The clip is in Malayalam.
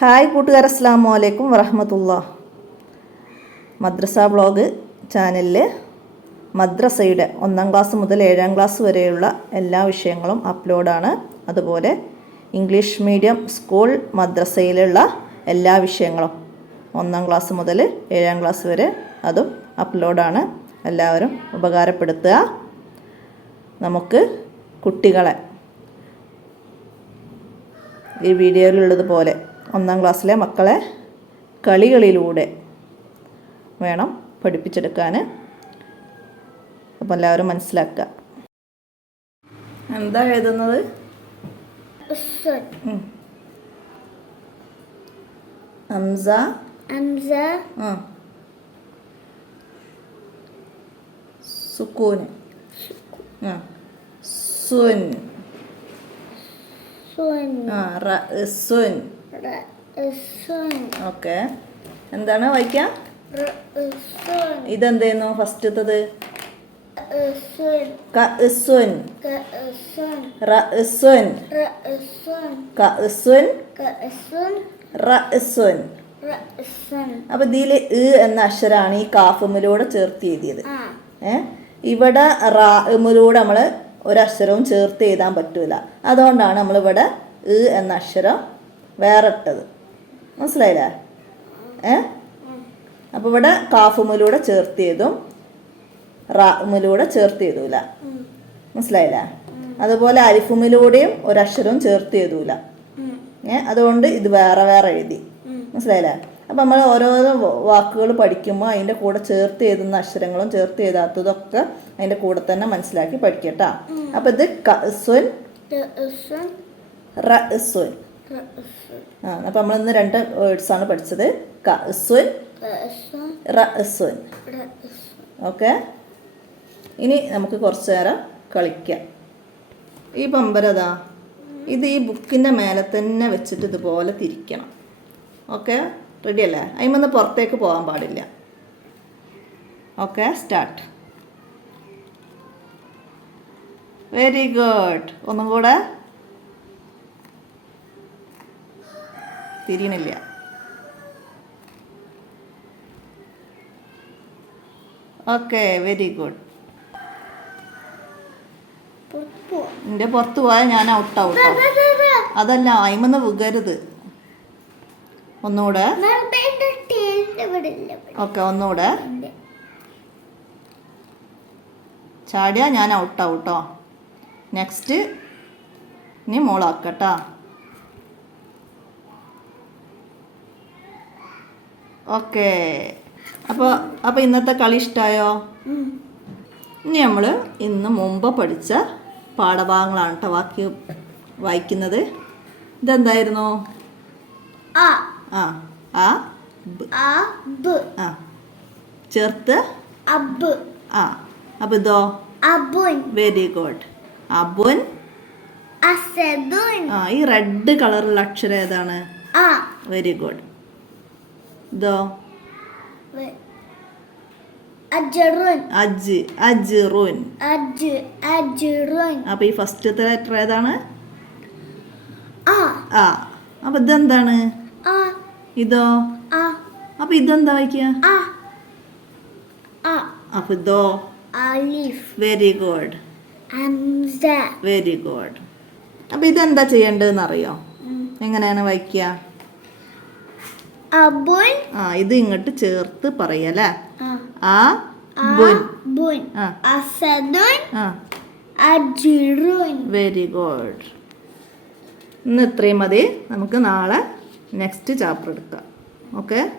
ഹായ് കൂട്ടുകാർ അസ്സാം വലൈക്കും വറഹമത്തുള്ള. മദ്രസ ബ്ലോഗ് ചാനലിൽ മദ്രസയുടെ ഒന്നാം ക്ലാസ് മുതൽ ഏഴാം ക്ലാസ് വരെയുള്ള എല്ലാ വിഷയങ്ങളും അപ്ലോഡാണ്. അതുപോലെ ഇംഗ്ലീഷ് മീഡിയം സ്കൂൾ മദ്രസയിലുള്ള എല്ലാ വിഷയങ്ങളും ഒന്നാം ക്ലാസ് മുതൽ ഏഴാം ക്ലാസ് വരെ അതും അപ്ലോഡാണ്. എല്ലാവരും ഉപകാരപ്പെടുത്തുക. നമുക്ക് കുട്ടികളെ ഈ വീഡിയോയിലുള്ളതുപോലെ ഒന്നാം ക്ലാസ്സിലെ മക്കളെ കളികളിലൂടെ വേണം പഠിപ്പിച്ചെടുക്കാൻ. അപ്പം എല്ലാവരും മനസ്സിലാക്കുക. എന്താ എഴുതുന്നത്. അംസ. സുക്കൂൻ ആ സുൻ. ആ സുൻ. ഓക്കെ. എന്താണ് വായിക്കാം. ഇതെന്തേന്നു? ഫസ്റ്റത്തത്. അപ്പൊ ഇതിൽ ഇ എന്ന അക്ഷരാണ് ഈ കാഫുമിലൂടെ ചേർത്ത് എഴുതിയത്. ഏ? ഇവിടെ റാമിലൂടെ നമ്മൾ ഒരക്ഷരവും ചേർത്ത് എഴുതാൻ പറ്റൂല. അതുകൊണ്ടാണ് നമ്മളിവിടെ ഇ എന്ന അക്ഷരം വേറെ മനസ്സിലായില്ല? ഏ? അപ്പോൾ ഇവിടെ കാഫുമിലൂടെ ചേർത്ത് ചെയ്തും റാമിലൂടെ ചേർത്ത് ചെയ്തൂല മനസ്സിലായില്ലേ? അതുപോലെ അരിഫുമിലൂടെയും ഒരക്ഷരവും ചേർത്ത് ചെയ്തൂല. ഏ? അതുകൊണ്ട് ഇത് വേറെ വേറെ എഴുതി. മനസ്സിലായില്ലേ? അപ്പം നമ്മൾ ഓരോരോ വാക്കുകൾ പഠിക്കുമ്പോൾ അതിന്റെ കൂടെ ചേർത്ത് എഴുതുന്ന അക്ഷരങ്ങളും ചേർത്ത് എഴുതാത്തതൊക്കെ അതിന്റെ കൂടെ തന്നെ മനസ്സിലാക്കി പഠിക്കട്ടാ. അപ്പം ഇത് കസുൻ. റസുൻ. ആ അപ്പം നമ്മൾ ഇന്ന് രണ്ട് ആണ് പഠിച്ചത്. ഓക്കെ? ഇനി നമുക്ക് കുറച്ച് നേരം കളിക്കാം. ഈ പമ്പരതാ ഇത് ഈ ബുക്കിന്റെ മേലെ തന്നെ വെച്ചിട്ട് ഇതുപോലെ തിരിക്കണം. ഓക്കെ? റെഡി അല്ലേ? അതിമന്ന് പുറത്തേക്ക് പോകാൻ പാടില്ല. ഓക്കെ? സ്റ്റാർട്ട് വെരി ഗുഡ് ഒന്നും കൂടെ തിരിയണില്ല ഓക്കെ വെരി ഗുഡ്. എന്റെ പുറത്ത് പോയാൽ ഞാൻ ഔട്ടാവും. അതല്ല അയിമെന്ന് വികരുത് ഒന്നുകൂടെ ഓക്കെ ഒന്നുകൂടെ. ചാടിയാ ഞാൻ ഔട്ടാവും കേട്ടോ നെക്സ്റ്റ് ഇനി മോളാക്കട്ടാ ഓക്കെ. അപ്പോൾ അപ്പോൾ ഇന്നത്തെ കളി ഇഷ്ടമായോ ഇനി നമ്മൾ ഇന്ന് മുമ്പ് പഠിച്ച പാഠഭാഗങ്ങളാണ് കേട്ടോ വാക്യം വായിക്കുന്നത്. ഇതെന്തായിരുന്നു? ആ. ആ. ആ. ചേർത്ത്? അബ്. ആ. അപ്പോൾ ഇതോ? അബുൻ. Very good. അബുൻ? അസദുൻ. ആ ഈ റെഡ് കളറുള്ള അക്ഷരം ഏതാണ്? ആ. Very good. ഇതോ അജ് അജ്റുൻ. അജ് അജറുൻ. അപ്പോൾ ഈ ഫസ്റ്റത്തെ ലെറ്റർ ഏതാണ്? ആ. അപ്പോൾ ഇതെന്താണ്? ഇതോ. ആ. അപ്പോൾ ഇതെന്താ വായിക്കുക? അപ്പോൾ ഇതോ. വെരി ഗുഡ് വെരി ഗുഡ് അപ്പോൾ ഇതെന്താ ചെയ്യേണ്ടതെന്ന് അറിയോ എങ്ങനെയാണ് വായിക്കുക? അബുൻ. ആ ഇത് ഇങ്ങോട്ട് ചേർത്ത് പറയല്ലേ ആ. ആ ബുൻ. ബുൻ ആ. അസദുൻ. അജിറുൻ. വെരി ഗുഡ് ഇന്ന് ഇത്രയും മതി. നമുക്ക് നാളെ നെക്സ്റ്റ് ചാപ്റ്റർ എടുക്കാം. ഓക്കെ